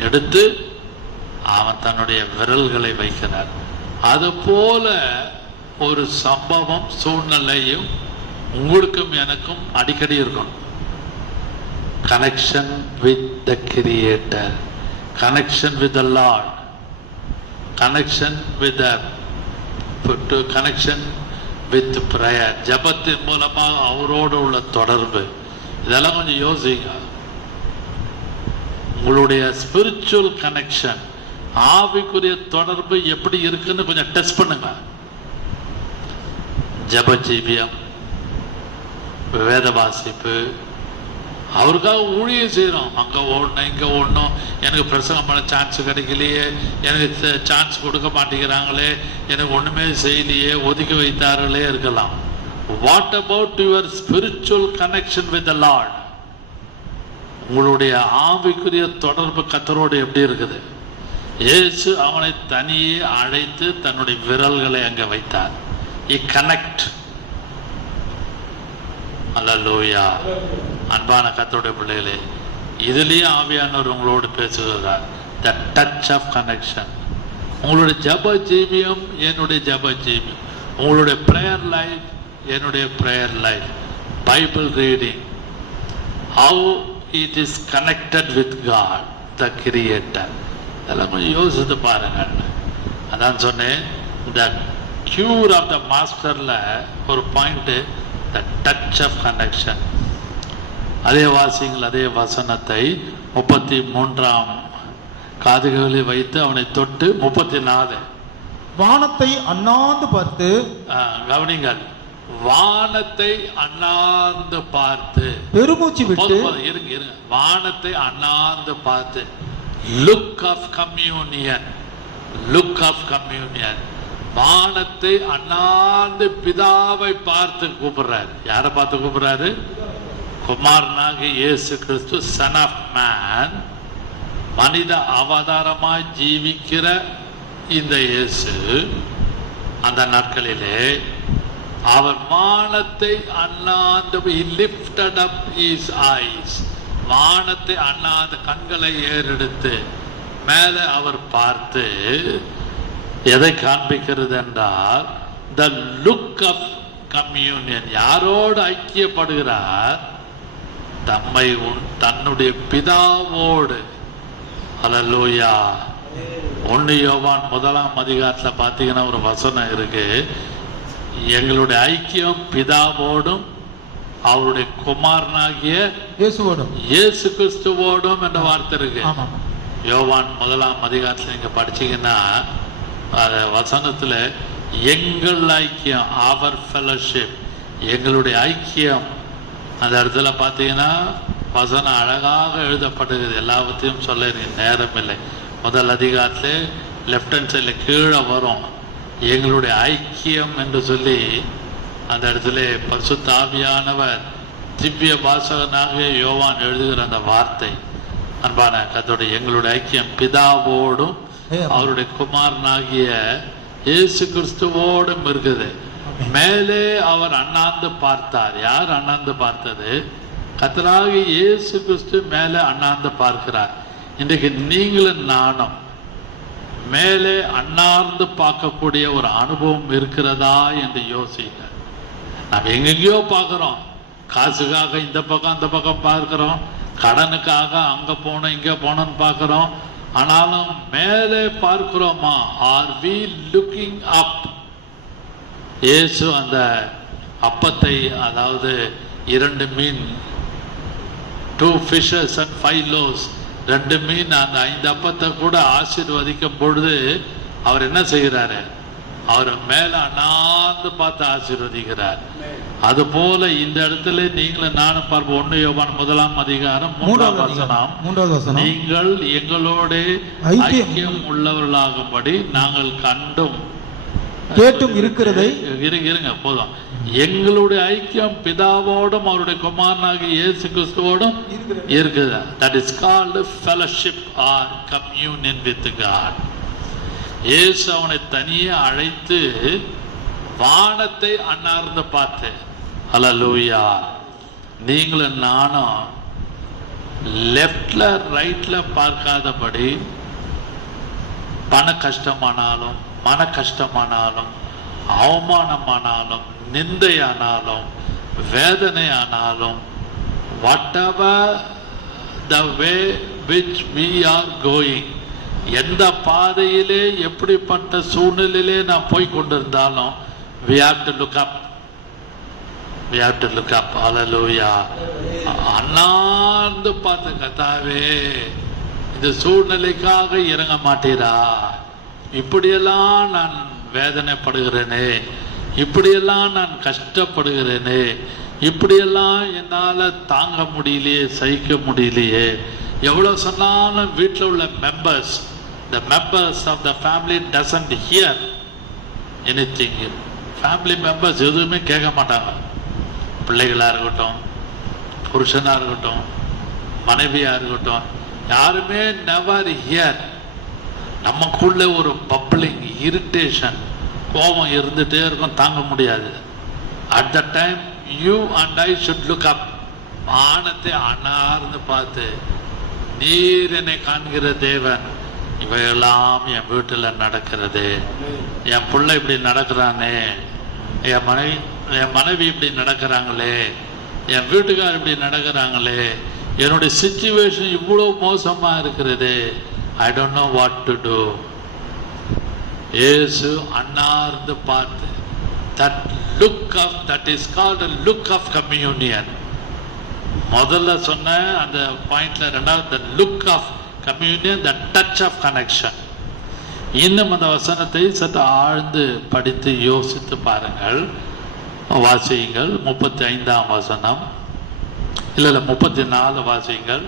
எடுத்து அவன் தன்னுடைய விரல்களை வைக்கிறார். அது போல ஒரு சம்பவம் சூழ்நிலையும் உங்களுக்கும் எனக்கும் அடிக்கடி இருக்கும். Connection with the creator, connection with the Lord, connection with connection with prayer, ஜபத்தின் மூலமாக அவரோடு உள்ள தொடர்பு. இதெல்லாம் கொஞ்சம் யோசிங்க. உங்களுடைய ஸ்பிரிச்சுவல் கனெக்ஷன், ஆவிக்குரிய தொடர்பு எப்படி இருக்குன்னு கொஞ்சம் டெஸ்ட் பண்ணுங்க. ஜப ஜீவியம், வேத வாசிப்பு, அவருக்காக ஊழியம் செய்கிறோம். அங்கே ஓடணும், இங்கே ஓடணும், எனக்கு பிரசங்கம் பண்ண சான்ஸ் கிடைக்கலையே, எனக்கு சான்ஸ் கொடுக்க மாட்டேங்கிறாங்களே, எனக்கு ஒன்றுமே செய்யலையே, ஒதுக்கி வைத்தார்களே இருக்கலாம். What about your spiritual connection with the Lord? உங்களுடைய ஆவிக்குரிய தொடர்பு கர்த்தரோடு எப்படி இருக்குது? இயேசு அவனை தனியே அழைத்து தன்னுடைய விரல்களை அங்கே வைத்தார். கனெக்ட். அல்லேலூயா. அன்பான கர்த்தருடைய பிள்ளைகளே, இதுலயே ஆவியானவர் உங்களோடு பேசுகிறார். The touch of connection. உங்களுடைய ஜப ஜீவியம் என்னுடைய ஜப ஜீவியம், உங்களுடைய பிரேயர் லைஃப் என்னுடைய prayer life, bible reading, how it is connected with God the creator. இதெல்லாம் கொஞ்சம் யோசித்து பாருங்க. அதான் சொன்னேன், த கியூர் ஆஃப் த மாஸ்டர்ல ஒரு point, the touch of connection. அதே வாசிங்கள், அதே வசனத்தை 33ஆம் காதுகளில் வைத்து அவனை தொட்டு 34. வானத்தை அண்ணாந்து பார்த்து, கவனிங்கள், வானத்தை அண்ணாந்து பார்த்து, பெருமூச்சு விட்டு, இருங்க, வானத்தை அண்ணாந்து பார்த்து, look of communion, look of communion. வானத்தை அண்ணாந்து பிதாவை பார்த்து கூப்பிடுறாரு. யாரை பார்த்து கூப்பிடுறாரு? குமாரனாக இயேசு கிறிஸ்து, சன் ஆஃப் மேன், மனித அவதாரமாய் ஜீவிக்கிற இந்த இயேசு அந்த நாட்களிலே அவர் வானத்தை அண்ணாந்து, he lifted up his eyes, வானத்தை அண்ணாந்து கண்களை ஏறெடுத்து மேலே அவர் பார்த்து எதை காண்பிக்கிறது என்றால், the look of communion. யாரோடு ஐக்கியப்படுகிறார்? தன்னுடைய பிதாவோடு. அல்லேலூயா. 1 யோவான் 1ஆம் அதிகாரத்தில் பார்த்தீங்கன்னா ஒரு வசனம் இருக்கு, எங்களுடைய ஐக்கியம் பிதாவோடும் அவருடைய குமாரனாகிய இயேசுவோடும், இயேசு கிறிஸ்துவோடும் என்ற வார்த்தை இருக்கு. யோவான் 1ஆம் அதிகாரத்தில் நீங்க படிச்சீங்கன்னா அந்த வசனத்துல எங்கள் ஐக்கியம், அவர் ஃபெலோஷிப், எங்களுடைய ஐக்கியம், அந்த இடத்துல பார்த்தீங்கன்னா வசனம் அழகாக எழுதப்படுகிறது. எல்லாவற்றையும் சொல்ல நேரம் இல்லை. முதல் அதிகாரத்திலே லெஃப்ட் ஹேண்ட் சைடில் கீழே வரும், எங்களுடைய ஐக்கியம் என்று சொல்லி அந்த இடத்துல பரிசுத்த ஆவியானவர் திவ்ய வாசகனாக யோவான் எழுதுகிற அந்த வார்த்தை. அன்பான கர்த்தருடைய, எங்களுடைய ஐக்கியம் பிதாவோடும் அவருடைய குமாரனாகிய இயேசு கிறிஸ்துவோடும் இருக்குது. மேலே அவர் அண்ணாந்து பார்த்தார். யார் அண்ணாந்து பார்த்தது? கர்த்தராகிய இயேசு கிறிஸ்து மேலே அண்ணாந்து பார்க்கிறார். இன்றைக்கு நீங்களும் நானும் மேலே அண்ணாந்து பார்க்கக்கூடிய ஒரு அனுபவம் இருக்கிறதா என்று யோசிங்க. நாம் எங்கெங்கயோ பார்க்கிறோம், காசுக்காக இந்த பக்கம் அந்த பக்கம் பார்க்கிறோம், கடனுக்காக அங்க போனோம் இங்க போனோம்னு பார்க்கிறோம். ஆனாலும் மேலே பார்க்கிறோமா? Are we looking up? இயேசு அந்த அப்பத்தை, அதாவது 2 மீன், 2 fishes and 5 loaves, 2 மீன் அந்த 5 அப்பத்தை கூட ஆசீர்வதிக்கும் பொழுது அவர் என்ன செய்கிறாரு? அவர் மேல அண்ணாந்து பார்த்து ஆசீர்வதிக்கிறார். அது போல இந்த இடத்துல நீங்களும் நானும் பார்ப்போம். 1 யோவான் 1:3 வசனம், நீங்கள் எங்களோட ஐக்கியம் உள்ளவர்களாகும்படி நாங்கள் கண்டும் கேட்டும் இருக்கிறதை இருங்க போதும். எங்களுடைய ஐக்கியம் பிதாவோடும் அவருடைய குமாரனாகிய இயேசு கிறிஸ்துவோடும் இருக்குது. That is called fellowship or communion with God. இயேசு அவனை தனியே அழைத்து வானத்தை அண்ணார்ந்து பார்த்து, ஹல்லேலூயா, நீங்களும் நானும் லெஃப்ட்ல ரைட்ல பார்க்காதபடி பண கஷ்டமானாலும் மன கஷ்டமானாலும் அவமானமானாலும் நிந்தையானாலும் வேதனையானாலும் whatever the way which we are going, எந்த பாதையிலே எப்படிப்பட்ட சூழ்நிலையிலே நான் போய் கொண்டிருந்தாலும் we have to look up. We have to look up. Hallelujah. அண்ணாந்து பார்த்து, கர்த்தாவே இந்த சூழ்நிலைக்காக இறங்க மாட்டீரா? இப்படியெல்லாம் நான் வேதனைப்படுகிறேனே, இப்படியெல்லாம் நான் கஷ்டப்படுகிறேனே, இப்படியெல்லாம் என்னால் தாங்க முடியலையே, சகிக்க முடியலையே. எவ்வளோ சொன்னாலும் வீட்டில் உள்ள members, the members of the family doesn't hear anything. Family members எதுவுமே கேட்க மாட்டாங்க. பிள்ளைகளாக இருக்கட்டும், புருஷனாக இருக்கட்டும், மனைவியாக இருக்கட்டும், யாருமே நெவர் ஹியர். நமக்குள்ள ஒரு பப்ளிங் இரிட்டேஷன், கோபம் இருந்துகிட்டே இருக்கும், தாங்க முடியாது. At the time you and I should look up. வானத்தை அண்ணார்ந்து பார்த்து, நீர் என்னை காண்கிற தேவன், இவையெல்லாம் என் வீட்டில் நடக்கிறது, என் பிள்ளை இப்படி நடக்கிறானே, என் மனைவி இப்படி நடக்கிறாங்களே, என் வீட்டுக்கார் இப்படி நடக்கிறாங்களே, என்னுடைய சிச்சுவேஷன் இவ்வளோ மோசமாக இருக்கிறது, I don't know what to do. இயேசு அண்ணார்ந்து பார்த்து, that is called a look of communion. முதல்ல சொன்ன அந்த பாயிண்ட்ல ரெண்டாவது, the look of communion, the touch of connection. இன்னும் அந்த வசனத்தை சற்று ஆழ்ந்து படித்து யோசித்து பாருங்கள், வாசியுங்கள். 35ஆம் வசனம், இல்ல 34 வாசியுங்கள்.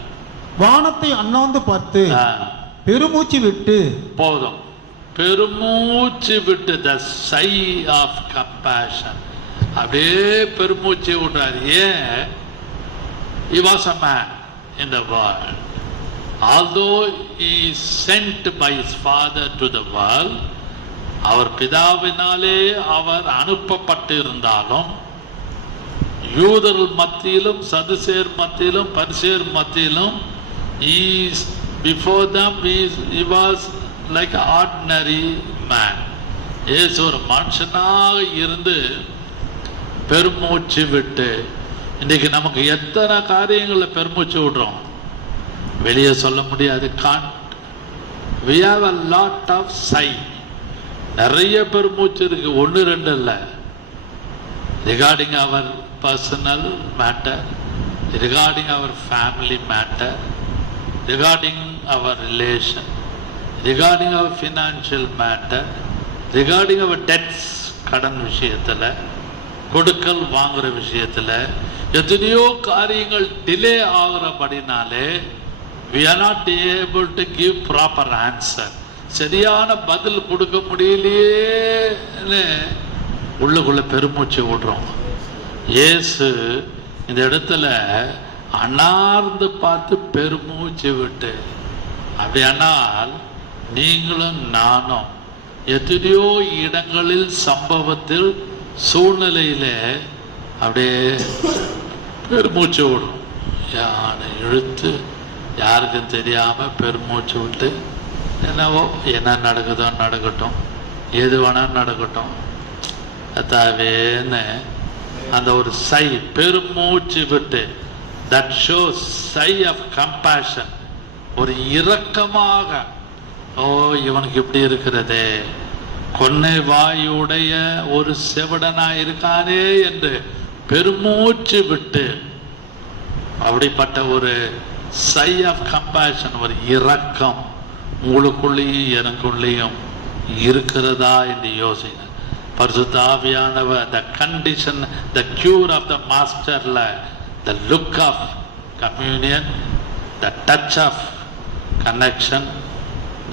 வானத்தை அண்ணாந்து பார்த்து பெருமூச்சு விட்டு, போதும், பெருமூச்சு விட்டு, the sigh of compassion, அப்படியே பெருமூச்சு விடுறாரு. ஏன்? he was a man in the world. Although he is sent by his father to the world, அவர் பிதாவினாலே அவர் அனுப்பப்பட்டு இருந்தாலும், யூதர்கள் மத்தியிலும் சதுசேர் மத்தியிலும் பரிசேர் மத்தியிலும் before them he was like an ordinary man. இயேசு ஒரு மனுஷனாக இருந்து பெருமூச்சு விட்டு, இன்னைக்கு நமக்கு எத்தனை காரியங்களில் பெருமூச்சு விடுறோம், வெளியே சொல்ல முடியாது. we have a lot of sigh. நிறைய பெருமூச்சு இருக்கு, 1 2 இல்லை. regarding our personal matter, regarding our family matter, regarding our relation, regarding our financial matter, regarding our debts, கடன் விஷயத்தில், கொடுக்கல் வாங்குற விஷயத்தில் எத்தனையோ காரியங்கள் delay ஆகிறபடினாலே we are not able to give proper answer. சரியான பதில் கொடுக்க முடியலையே, உள்ளுக்குள்ள பெருமூச்சு விடுறோம். இயேசு இந்த இடத்துல அண்ணார்ந்து பார்த்து பெருமூச்சு விட்டு, அப்படியானால் நீங்களும் நானும் எத்தனையோ இடங்களில் சம்பவத்தில் சூழ்நிலையில அப்படியே பெருமூச்சு விடும். யானை இழுத்து யாருக்கும் தெரியாம பெருமூச்சு விட்டு, என்னவோ என்ன நடக்குதோ நடக்கட்டும், எது வேணா நடக்கட்டும், கர்த்தாவேன்னு அந்த ஒரு சை, பெருமூச்சு விட்டு, that shows sigh of compassion, ஒரு இரக்கமாக, ஓ இவனுக்கு இப்படி இருக்கிறதே, கொன்னை வாயுடைய ஒரு செவிடனா இருக்கானே என்று பெருமூச்சு விட்டு, அப்படிப்பட்ட ஒரு சை ஆஃப் கம்பேஷன், ஒரு இரக்கம் உங்களுக்குள்ளேயும் எனக்குள்ளேயும் இருக்கிறதா என்று யோசிங்க. பரிசுத்த ஆவியானவர் the condition, the cure of the masterல the look of communion, the touch of connection,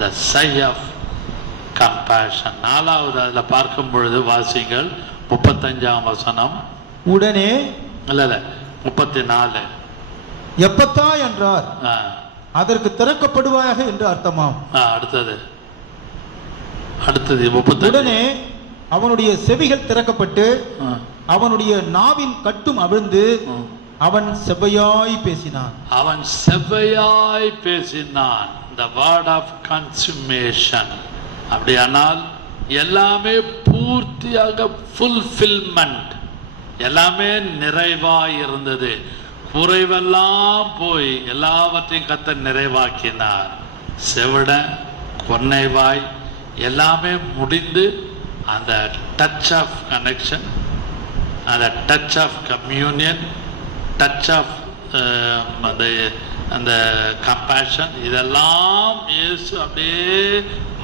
the sigh of compassion. நாலாவது அதில் பார்க்கும் பொழுது வாசிங்கள் 35ஆம் வசனம். உடனே இல்ல 34. எப்பத்தா என்றார், அதற்கு திறக்கப்படுவாயாக என்று அர்த்தமாம். அடுத்தது 35. உடனே அவனுடைய செவிகள் திறக்கப்பட்டு அவனுடைய நாவின் கட்டும் அவிழ்ந்து அவன் செவ்வையாய் பேசினான். அவன் செவ்வையாய் பேசினான். the word of consummation. அப்படியானால் எல்லாமே பூர்த்தியாக fulfillment, எல்லாமே நிறைவாய் இருந்தது. குறைவெல்லாம் போய் எல்லாவற்றையும் கர்த்தர் நிறைவாக்கினார். செவிட கொன்னைவாய் எல்லாமே முடிந்து அந்த டச் ஆஃப் கனெக்ஷன், அந்த touch of communion, touch of அந்த கம்பேஷன், இதெல்லாம் இயேசு அப்படியே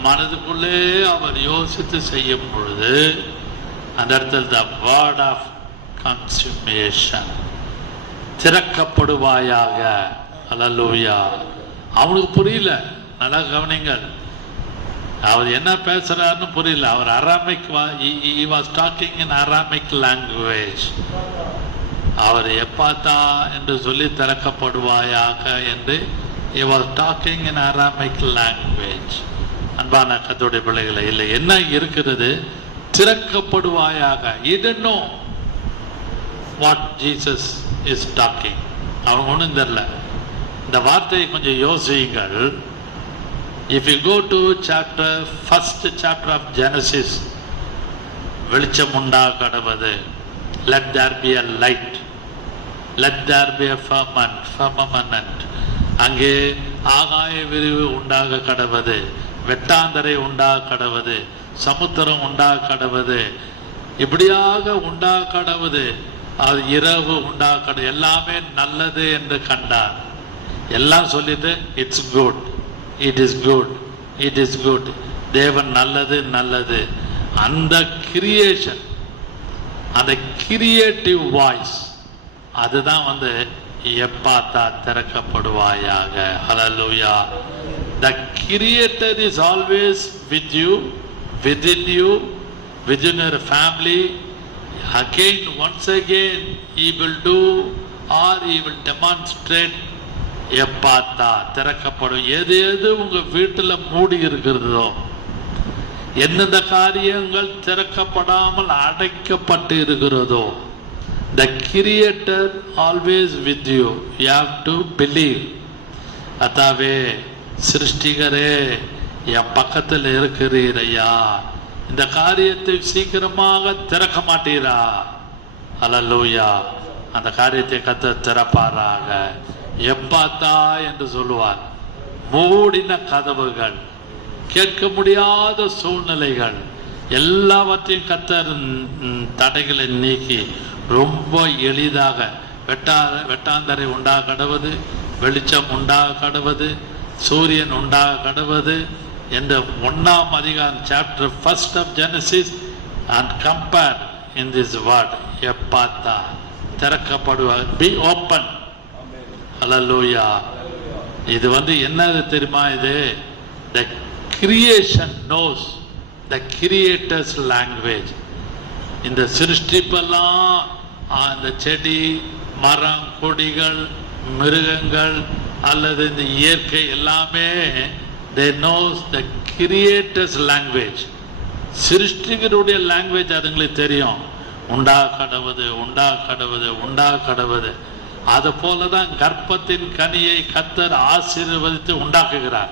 மனதுக்குள்ளே அவர் யோசித்து செய்யும் பொழுது அந்த இடத்துல த வேர்ட் ஆஃப் கன்சுமேஷன், திறக்கப்படுவாயாக. அல்லேலூயா. அவனுக்கு புரியல. நல்லா கவனிங்கள், அவர் என்ன பேசுறாருன்னு புரியல. அவர் Aramaic, he was talking in Aramaic language. அவர் எப்பாத்தா என்று சொல்லி திறக்கப்படுவாயாக என்று he was talking in Aramaic language. அன்பான கர்த்தருடைய பிள்ளைகளை, இல்லை என்ன இருக்கிறது? திறக்கப்படுவாயாக. he didn't know what Jesus is talking. அவங்க ஒன்றும் தெரியல. இந்த வார்த்தையை கொஞ்சம் யோசியுங்கள். If you go to first chapter of Genesis, வெளிச்சம் உண்டா கடவது, let there be a light, let there be a firmament. அங்கே ஆகாய விரிவு உண்டாக கடவது, வெட்டாந்தரை உண்டாக கடவது, சமுத்திரம் உண்டாக கடவது, இப்படியாக உண்டாக கடவது. அது இரவு உண்டாக கடவுது, எல்லாமே நல்லது என்று கண்டார். எல்லாம் சொல்லிட்டு it's good, it is good, it is good. தேவன் நல்லது நல்லது. அந்த கிரியேஷன், அந்த கிரியேட்டிவ் வாய்ஸ், அதுதான் எப்பாத்தா திறக்கப்படுவாயாக. ஹல்லேலூயா. The creator is always with you, within you, within your family. Again, once again, he will do or he will demonstrate எப்பாத்தா திறக்கப்படும். எது எது உங்க வீட்டில் மூடி இருக்கிறதோ, எந்தெந்த காரியங்கள் திறக்கப்படாமல் அடைக்கப்பட்டு இருக்கிறதோ, the creator always with you. You have to believe. அதாவே சிருஷ்டிகரே என் பக்கத்தில் இருக்கிறீர் ஐயா, இந்த காரியத்தை சீக்கிரமாக திறக்க மாட்டீரா? அல்லேலூயா. அந்த காரியத்தை கர்த்தர் திறப்பாராக. எப்பாத்தா என்று சொல்லுவார். மூடின கதவுகள், கேட்க முடியாத சூழ்நிலைகள் எல்லாவற்றையும் கர்த்தர் தடைகளை நீக்கி ரொம்ப எளிதாக வெட்டாந்தரை உண்டாக கடவது, வெளிச்சம் உண்டாக கடவது, சூரியன் உண்டாக கடவது என்ற 1ஆம் அதிகாரம் chapter 1 of Genesis and compare in this word எப்பாத்தா திறக்கப்படுவார். be open. ஹல்லேலூயா. இது என்னது தெரியுமா? இது the creation knows the creator's language. இந்த சிருஷ்டிப்பெல்லாம் அந்த செடி மரம் கொடிகள் மிருகங்கள் அல்லது இந்த இயற்கை எல்லாமே they knows the creator's language. சிருஷ்டிகருடைய லாங்குவேஜ் அதுங்களுக்கு தெரியும். உண்டா கடவுது உண்டா கடவுது உண்டா கடவுது. அது போலதான் கர்ப்பத்தின் கனியை கர்த்தர் ஆசீர்வதித்து உண்டாக்குகிறார்.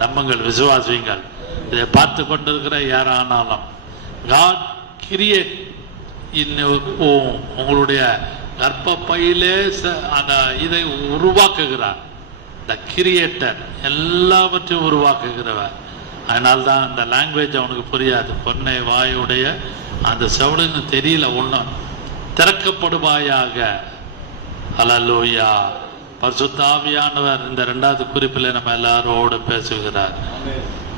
நம்புங்கள், விசுவாசிங்கள். இதை பார்த்து கொண்டிருக்கிற யாரானாலும் God create உங்களுடைய கர்ப்பப்பையிலே அந்த இதை உருவாக்குகிறார். த கிரியேட்டர் எல்லாவற்றையும் உருவாக்குகிறவர். அதனால்தான் அந்த லாங்குவேஜ் அவனுக்கு புரியாது. பொன்னை வாயுடைய அந்த செவடுன்னு தெரியல. ஒன்றும் திறக்கப்படுவாயாக. ஹல்லேலூயா. பரிசுத்த ஆவியானவர் இந்த 2வது குறிப்பில் நம்ம எல்லாரோடு பேசுகிறார்.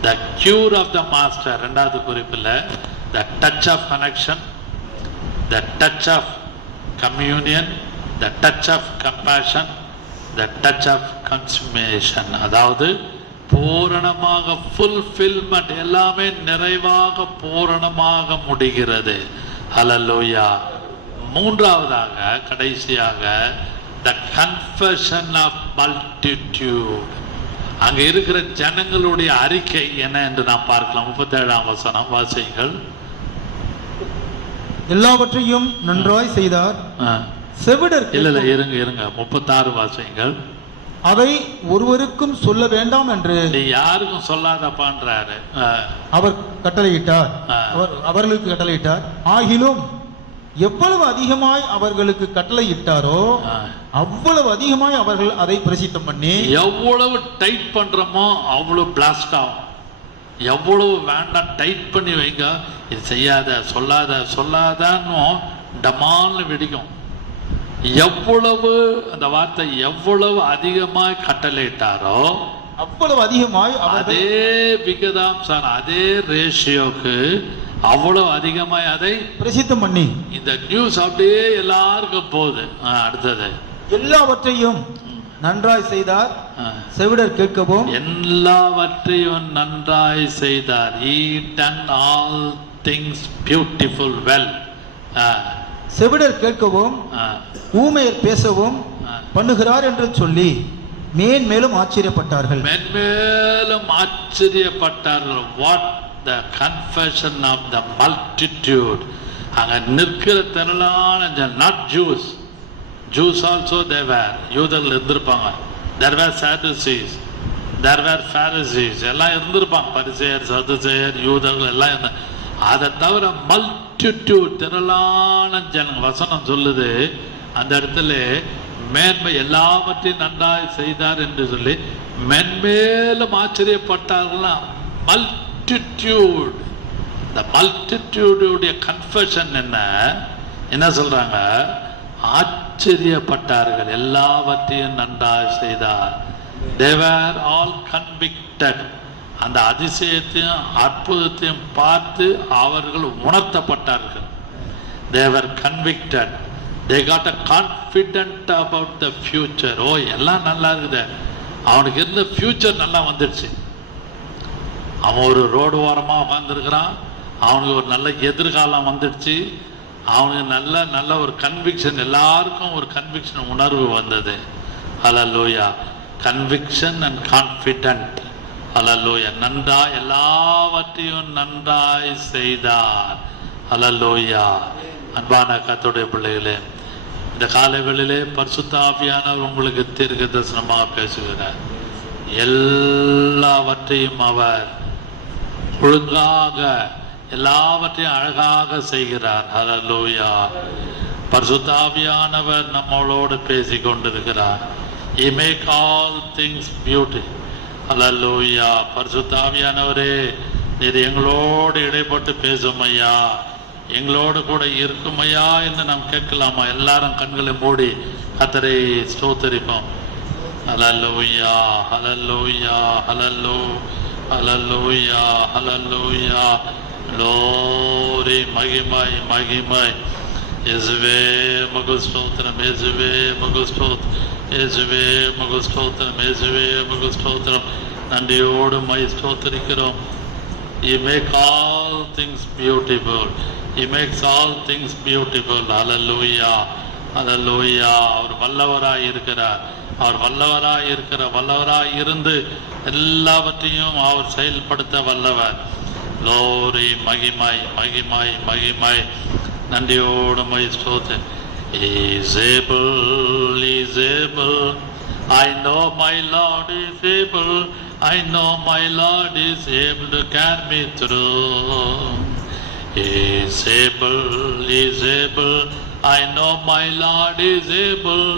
The cure of the master, 2வது குறிப்பில் the touch of connection, the touch of communion, the touch of compassion, the touch of consummation. அதாவது பூரணமாக fulfillment, எல்லாமே நிறைவாக பூரணமாக முடிகிறது. ஹல்லேலூயா. 3வதாக கடைசியாக the confession of multitude, அங்க இருக்கிற ஜனங்களுடைய அறிக்கை என்ன என்று நாம் பார்க்கலாம். 37ஆம் வசனம் வாசிங்கள். எல்லாவற்றையும் நன்றாய் செய்தார். செவிடர் இல்ல இருங்க 36 வாசிங்கள். அதை ஒருவருக்கும் சொல்ல வேண்டாம் என்று நீ யாருக்கும் சொல்லாதப்பான்றாரு. அவர் கட்டளையிட்டார், அவர்களுக்கு கட்டளையிட்டார். ஆகிலும் எவ்வளவு அதிகமாய் அவர்களுக்கு கட்டளையிட்டாரோ அவ்வளவு அதிகமாய் அவர்கள் அதை பிரசித்தம் பண்ணி, எவ்வளவு டைட் பண்றோமோ அவ்வளவு பிளாஸ்ட் ஆகும். எவ்வளவு வேண்டாம் டைட் பண்ணி வைங்க, இது செய்யாத சொல்லாதன்னு டமால்னு வெடிக்கும். எவ்வளவு அந்த வார்த்தை எவ்வளவு அதிகமாய் கட்டளையிட்டாரோ அவ்வளவு அதிகமாய் அதே விகிதாம்சம், அதே ரேஷியோக்கு அவ்வளவு அதிகமாய் அதை பிரசித்தம் பண்ணி இந்த நியூஸ் அப்படியே எல்லாருக்கும் போகுது. அடுத்தது எல்லாவற்றையும் நன்றாய் செய்தார். செவிடர் கேட்கவும் எல்லாவற்றையும் நன்றாய் செய்தார். He done all things beautiful well. செவிடர் கேட்கவும் ஊமையர் பேசவும் பண்ணுகிறார் என்று சொல்லி மேன்மேலும் ஆச்சரியப்பட்டார்கள். மேன்மேலும் ஆச்சரியப்பட்டார்கள். What the confession of the multitude. அங்க நிற்கிற திரளான not Jews. Jews also they were. யூதர்கள் இருந்திருப்பாங்க. There were Sadducees, there were Pharisees, எல்லாம் இருந்திருப்பாங்க. பரிசேயர், சதுசேயர், யூதர்கள் எல்லாம். அதை தவிர மல்டிடியூட், திரளான ஜனங்கள். வசனம் சொல்லுது அந்த இடத்துல மேன்மை எல்லாவற்றையும் நன்றாய் செய்தார் என்று சொல்லி மென்மேலும் ஆச்சரியப்பட்டார்களாம். மல்டிடியூட். இந்த மல்டிடியூடுடைய கன்ஃபெஷன் என்ன சொல்றாங்க? ஆச்சரியப்பட்டார்கள், எல்லாவற்றையும் நன்றாய் செய்தார். They were all convicted. அந்த அதிசயத்தையும் அற்புதத்தையும் பார்த்து அவர்கள் உணர்த்தப்பட்டார்கள். They were convicted. They got a confident about the future. ஓ எல்லாம் நல்லா இருக்குது, அவனுக்கு இருந்த ஃபியூச்சர் நல்லா வந்துடுச்சு. அவன் ஒரு ரோடு ஓரமாக உட்காந்துருக்கிறான், அவனுக்கு ஒரு நல்ல எதிர்காலம் வந்துடுச்சு. அவனுக்கு நல்ல ஒரு கன்விக்ஷன், எல்லாருக்கும் ஒரு கன்விக்ஷன் உணர்வு வந்தது. Hallelujah. Conviction and confident. Hallelujah. நன்றாய் எல்லாவற்றையும் நன்றாய் செய்தார். ஹல்லேலூயா. அன்பான கர்த்தருடைய பிள்ளைகளே, இந்த காலைகளிலே பரிசுத்த ஆவியானவர் உங்களுக்கு தீர்க்க தரிசனமாக பேசுகிறார். எல்லாவற்றையும் அவர் ஒழுங்காக, எல்லாவற்றையும் அழகாக செய்கிறார். ஹல்லேலூயா. பரிசுத்த ஆவியானவர் நம்மளோடு பேசி கொண்டிருக்கிறார். He make all things beauty. ஹல்லேலூயா. பரிசுத்த ஆவியானவரே, நீர் எங்களோடு இடைப்பட்டு பேசும் ஐயா, எங்களோடு கூட இருக்கும் ஐயா என்று நாம் கேட்கலாமா? எல்லாரும் கண்களை மூடி கர்த்தரை ஸ்தோத்திரிப்போம். ஹல்லேலூயா, ஹல்லேலூயா, ஹல்லேலூயா, ஹல்லேலூயா. லோரி மகிமை மகிமை. இயேசுவே மகு ஸ்தோத்திரம், இயேசுவே மகு ஸ்தோத்திரம், இயேசுவே மகு ஸ்தோத்திரம், இயேசுவே மகு ஸ்தோத்திரம். நன்றியோடு மை ஸ்தோத்திரிக்கிறோம். He make all things beautiful. He makes all things beautiful. Hallelujah. Hallelujah. அவர் வல்லவராய் இருக்கிறார். அவர் வல்லவராய் இருந்து எல்லாவற்றையும் அவர் செயல்படுத்த வல்லவர். லோரி மகிமை மகிமை மகிமை. நன்றியோடு மை ஸ்தோத்திரம். Is able, is able. I know my Lord is able. I know my Lord is able to carry me through. Is able, is able. I know my Lord is able.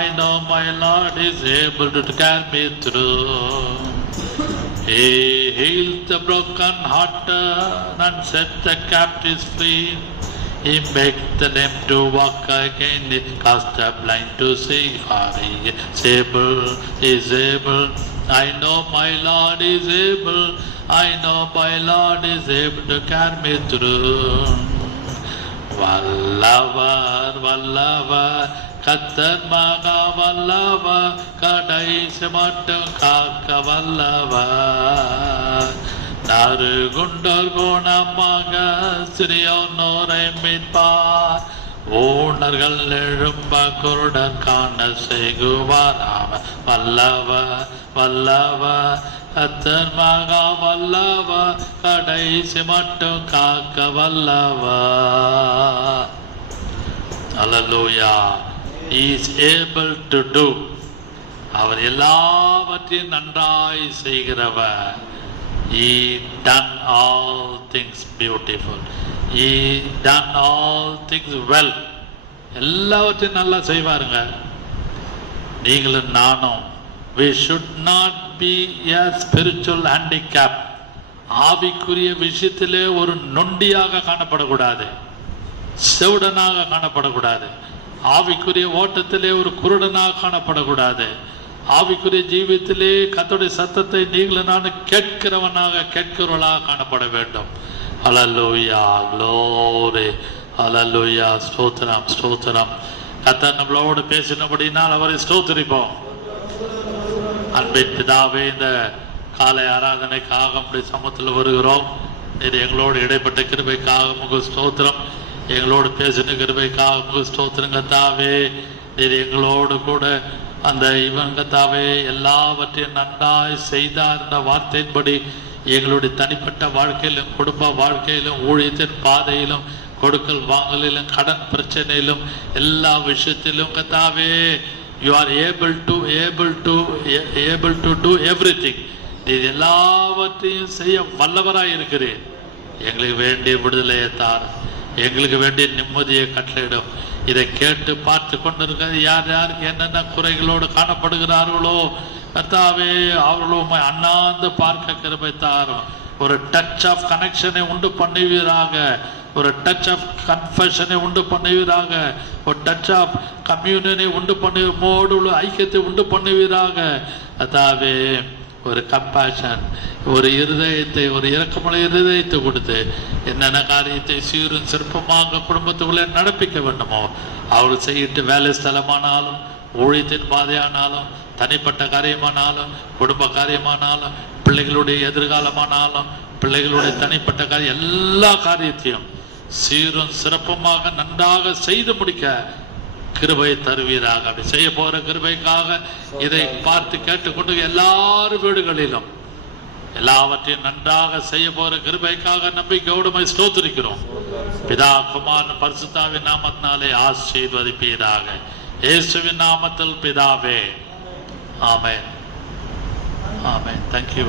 I know my Lord is able to carry me through. He heals the broken hearted and set the captives free. He makes the lame to walk again, He casts the blind to see. He is able. I know my Lord is able. I know my Lord is able to carry me through. வல்லவர் வல்லவர் கர்த்தர் மகா வல்லவர், கடைசி மட்டும் காக்க வல்லவர். நறுகுண்டோர் குணமாக சிறியோனோரை மீட்பார், ஊனர்கள் எழும்ப குருடன் காண செய்குவார். அவர் வல்லவர் வல்லவர் கர்த்தர் மகா வல்லவர், கடைசி மட்டும் காக்க வல்லவர். Hallelujah. He is able to do. அவர் எல்லாவற்றையும் நன்றாய் செய்கிறவர். He done all things beautiful. He done all things well. எல்லாவற்றையும் நல்லா செய்வாருங்க. நீங்களும் நானும் we should not be a spiritual handicap. ஆவிக்குரிய விஷயத்திலே ஒரு நொண்டியாக காணப்படக்கூடாது, செவுடனாக காணப்படக்கூடாது. ஆவிக்குரிய ஓட்டத்திலே ஒரு குருடனாக காணப்படக்கூடாது. ஆவிக்குரிய ஜீவியத்திலே கர்த்தருடைய சத்தத்தை நீங்களும் நானும் கேட்கிறவர்களாக காணப்பட வேண்டும். ஹல்லேலூயா, glory, ஹல்லேலூயா. ஸ்தோத்திரம் ஸ்தோத்திரம். கர்த்தர் நம்மளோடு பேசினபடினால் அவரை ஸ்தோத்திரிப்போம். அன்பின் பிதாவே, இந்த காலை ஆராதனைக்காக நம்முடைய சமூகத்தில் வருகிறோம். இது எங்களோடு இடைப்பட்ட கிருபைக்காக உமக்கு ஸ்தோத்திரம். எங்களோடு பேசின கிருபைக்காக உமக்கு ஸ்தோத்திரம் கர்த்தாவே. இது எங்களோடு கூட அந்த இவன் கர்த்தாவே எல்லாவற்றையும் நன்றாய் செய்தார் என்ற வார்த்தையின்படி எங்களுடைய தனிப்பட்ட வாழ்க்கையிலும் குடும்ப வாழ்க்கையிலும் ஊழியத்தின் பாதையிலும் கொடுக்கல் வாங்கலிலும் கடன் பிரச்சனையிலும் எல்லா விஷயத்திலும் கர்த்தாவே you are able to do everything. நீ எல்லாவற்றையும் செய்ய வல்லவராய் இருக்கிறேன். எங்களுக்கு வேண்டிய விடுதலையை தார், எங்களுக்கு வேண்டிய நிம்மதியை கட்டளையிடும். இதை கேட்டு பார்த்து கொண்டிருக்கிறது யார் யாருக்கு என்னென்ன குறைகளோடு காணப்படுகிறார்களோ கர்த்தாவே, அவர்களும் அண்ணாந்து பார்க்க கிருபை தாரும். ஒரு டச் ஆஃப் கனெக்ஷனை உண்டு பண்ணுவீராக, ஒரு டச் ஆஃப் கன்ஃபெஷனை உண்டு பண்ணுவீராக, ஒரு டச் ஆஃப் கம்யூனியனை உண்டு பண்ணி மோடு ஐக்கியத்தை உண்டு பண்ணுவீராக கர்த்தாவே. ஒரு கம்பேஷன், ஒரு இருதயத்தை, ஒரு இரக்கமுள்ள இருதயத்தை கொடுத்து என்னென்ன காரியத்தை சீரும் சிற்பமாக குடும்பத்துக்குள்ளே நடப்பிக்க வேண்டுமோ அவர்கள் செய்யிட்டு, வேலை ஸ்தலமானாலும் ஊழியத்தின் பாதையானாலும் தனிப்பட்ட காரியமானாலும் குடும்ப காரியமானாலும் பிள்ளைகளுடைய எதிர்காலமானாலும் பிள்ளைகளுடைய தனிப்பட்ட காரியம் எல்லா காரியத்தையும் சீரும் சிறப்புமாக நன்றாக செய்து முடிக்க கிருபை தருவீராக. அப்படி செய்ய போகிற கிருபைக்காக இதை பார்த்து கேட்டுக்கொண்டு எல்லாரும் வீடுகளிலும் எல்லாவற்றையும் நன்றாக செய்ய போகிற கிருபைக்காக நம்பிக்கையோடு ஸ்தோத்திரிக்கிறோம். பிதா குமாரன் பரிசுத்தாவின் நாமத்தினாலே ஆசீர்வதிப்பீராக. இயேசுவின் நாமத்தில் பிதாவே, ஆமென், ஆமென். Thank you.